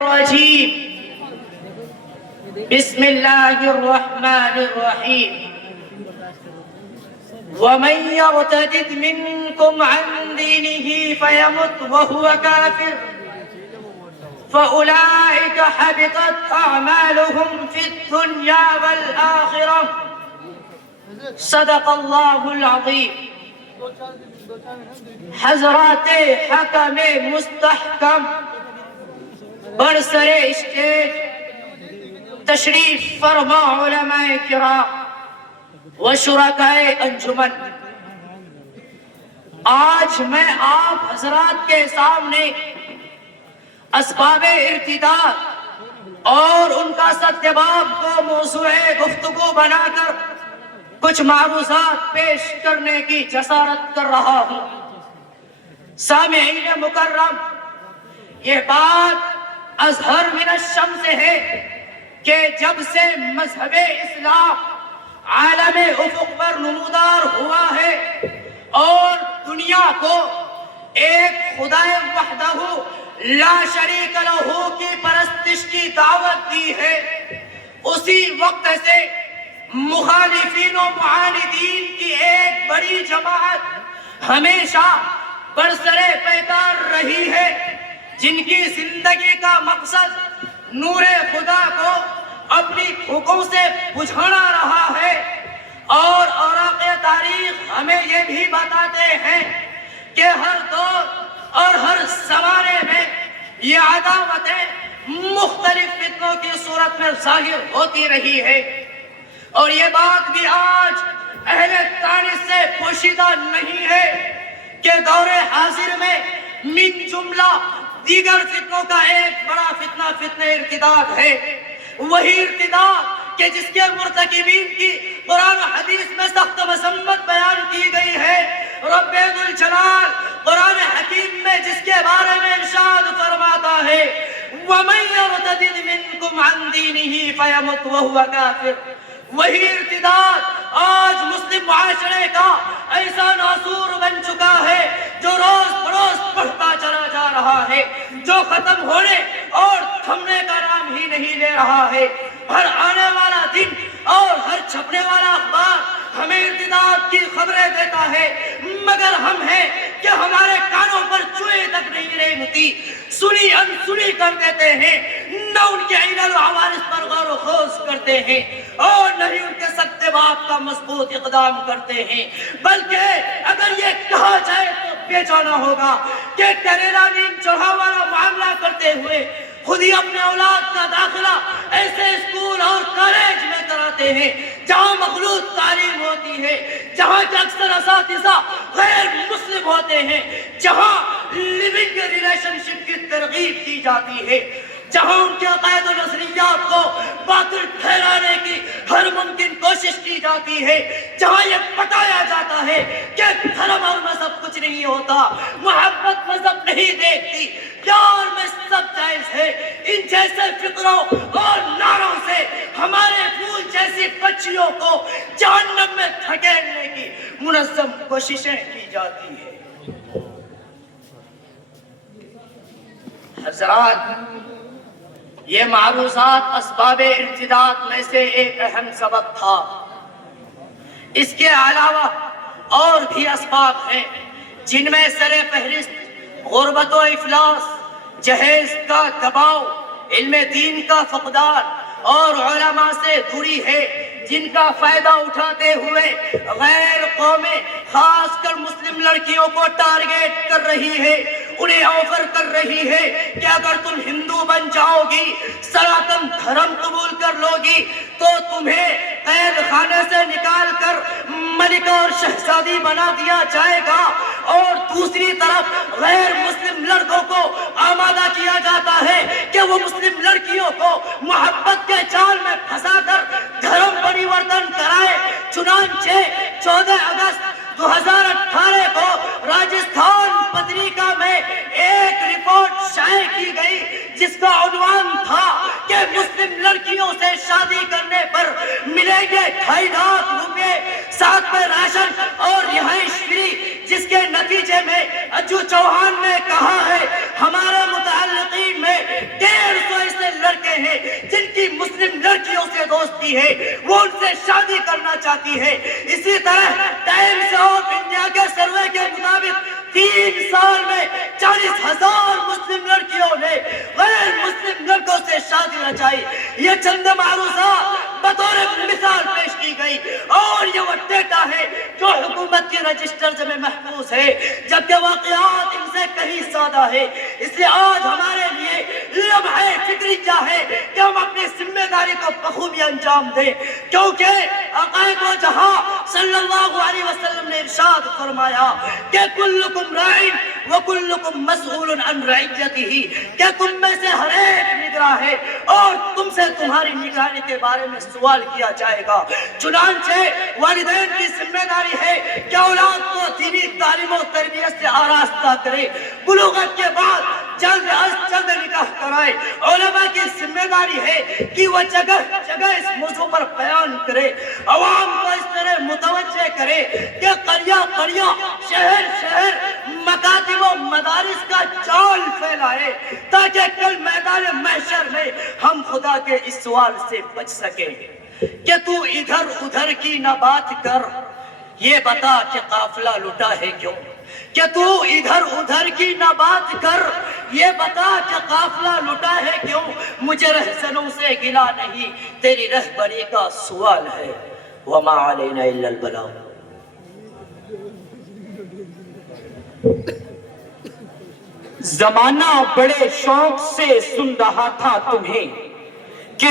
الرجيم بسم الله الرحمن الرحيم ومن يرتد منكم عن دينه فيمت وهو كافر فأولئك حبطت أعمالهم في الدنيا والآخرة صدق الله العظيم. حضرات حکم مستحکم برسر اسٹیج تشریف فرما علماء کرام و شرکائے انجمن، آج میں آپ حضرات کے سامنے اسباب ارتداد اور ان کا سدباب کو موضوع گفتگو بنا کر کچھ معروضات پیش کرنے کی جسارت کر رہا ہوں. سامعین مکرم، یہ بات اظہر من الشمس ہے کہ جب سے مذہب اسلام عالم افق پر نمودار ہوا ہے اور دنیا کو ایک خدا وحدہ لا شریک لہ کی پرستش کی دعوت دی ہے، اسی وقت سے مخالفین و معاندین کی ایک بڑی جماعت ہمیشہ برسرے پیکار رہی ہے، جن کی زندگی کا مقصد نور خدا کو اپنی حکم سے بجھانا رہا ہے. اور اوراق تاریخ ہمیں یہ بھی بتاتے ہیں کہ ہر دور اور ہر زمانے میں یہ عداوتیں مختلف فتنوں کی صورت میں ظاہر ہوتی رہی ہے، اور یہ بات بھی آج اہل تاریخ سے پوشیدہ نہیں ہے کہ دور حاضر میں من جملہ دیگر فتنوں کا ایک بڑا فتنہ ارتداد ہے. وہی ارتداد کہ جس کے مرتکبین کی قرآن و حدیث میں سخت مذمت بیان کی گئی ہے. رب ذوالجلال قرآن حکیم میں جس کے بارے میں ارشاد فرماتا ہے وَمَن يَرْتَدِدْ مِنْكُمْ عَنْ دِينِهِ فَيَمُتْ وَهُوَ كَافِرٌ. وہی ارتداد آج مسلم معاشرے کا ایسا ناسور بن چکا ہے جو روز بروز بڑھتا چلا جا رہا ہے، جو ختم ہونے اور تھمنے کا نام ہی نہیں لے رہا ہے. ہر آنے والا دن اور ہر چھپنے والا اخبار ہمیں ارتداد کی خبریں دیتا ہے، مگر ہم ہیں کہ ہمارے کانوں پر چوہے تک نہیں رینگتی، سنی انسنی کر دیتے ہیں، نہ ان کے علل و حوادث پر غور و خوض کرتے ہیں اور نہ ہی ان کے سدباب کا مضبوط اقدام کرتے ہیں. بلکہ اگر یہ کہا جائے تو بے جانا ہوگا کہ کریلا نیم چڑھا والا معاملہ کرتے ہوئے خود ہی اپنے اولاد کا داخلہ ایسے اسکول اور کالج میں کراتے ہیں جہاں مخلوط تعلیم ہوتی ہے، جہاں کے اکثر اساتذہ غیر مسلم ہوتے ہیں، جہاں لیونگ ریلیشن شپ کی ترغیب کی جاتی ہے، جہاں ان کے عقائد و نظریات کو باطل ٹھہرانے کی ہر ممکن کوشش کی جاتی ہے، جہاں یہ بتایا جاتا ہے کہ دھرم اور مذہب کچھ نہیں ہوتا، محبت مذہب نہیں دیکھتی، پیار میں سب جائز ہے. ان جیسے فکروں اور نعروں سے ہمارے پھول جیسی بچیوں کو جہنم میں دھکیلنے کی منظم کوششیں کی جاتی ہے. حضرات، یہ معروضات اسباب ارتداد میں سے ایک اہم سبب تھا. اس کے علاوہ اور بھی اسباب ہیں جن میں سر فہرست غربت و افلاس، جہیز کا دباؤ، علم دین کا فقدان اور علماء سے دوری ہے، جن کا فائدہ اٹھاتے ہوئے غیر قومیں خاص کر مسلم لڑکیوں کو ٹارگیٹ کر رہی ہے، انہیں آفر کر رہی ہے کہ اگر تم ہندو بن جاؤ گی، سناتن دھرم قبول کر لو گی تو تمہیں قید خانے سے نکال کر ملکہ اور شہزادی بنا دیا جائے گا. اور دوسری طرف غیر مسلم لڑکوں کو آمادہ کیا جاتا ہے کہ وہ مسلم لڑکیوں کو محبت کے جال میں پھنسا کر دھرم پریورتن کرائے. چنانچہ 14 اگست 2018 کو راجستھان پتریکا میں ایک رپورٹ شائع کی گئی جس کا عنوان تھا کہ مسلم لڑکیوں سے شادی کرنے پر ملیں گے 2.5 لاکھ روپے، ساتھ میں راشن اور رہائش فری، جس کے نتیجے میں اجو چوہان نے کہا ہے ہمارے متعلقین میں 150 سمجھتی ہے وہ ان سے شادی کرنا چاہتی ہے۔ اسی طرح ٹائمز آف انڈیا کے سروے کے مطابق 3 سال میں 40,000 مسلم لڑکیوں نے غیر مسلم لڑکوں سے شادی رچائی۔ یہ چند معروضات بطور مثال پیش کی گئی اور یہ وہ ڈیٹا ہے جو حکومت کے رجسٹرز میں محفوظ ہے، جبکہ واقعات ان سے کہیں زیادہ ہے۔ اس لیے آج ہمارے لیے لمحہ فکری کیا ہے کہ ہم اپنی ذمہ داری کو بخوبی انجام دیں، کیونکہ عقائد و جہاں صلی اللہ علیہ وسلم نے ارشاد فرمایا کہ کلکم راعٍ وکلکم مسئول عن رعیتہ، کہ تم میں سے ہر ایک نگراں ہے اور تم سے تمہاری نگرانی کے بارے میں سوال کیا جائے گا۔ چنانچہ والدین کی ذمہ داری ہے کہ اولاد کو دینی تعلیم و تربیت سے آراستہ کرے، بلوغت کے بعد جلد از جلد نکاح کرائے۔ علماء کی ذمہ داری ہے کہ وہ جگہ جگہ اس موضوع پر بیان کرے، عوام کو اس طرح متوجہ کرے کہ قریہ قریہ، شہر شہر، مکاتب و مدارس کا جال پھیلائے، تاکہ کل میدان محشر میں ہم خدا کے اس سوال سے بچ سکیں کہ تو ادھر ادھر کی نہ بات کر، یہ بتا کہ قافلہ لٹا ہے کیوں؟ کہ تو ادھر ادھر کی نہ بات کر، یہ بتا کہ قافلہ لٹا ہے کیوں؟ مجھے رہزنوں سے گلا نہیں، تیری رہبری کا سوال ہے۔ وما علینا الا البلاغ۔ زمانہ بڑے شوق سے سن رہا تھا تمہیں کہ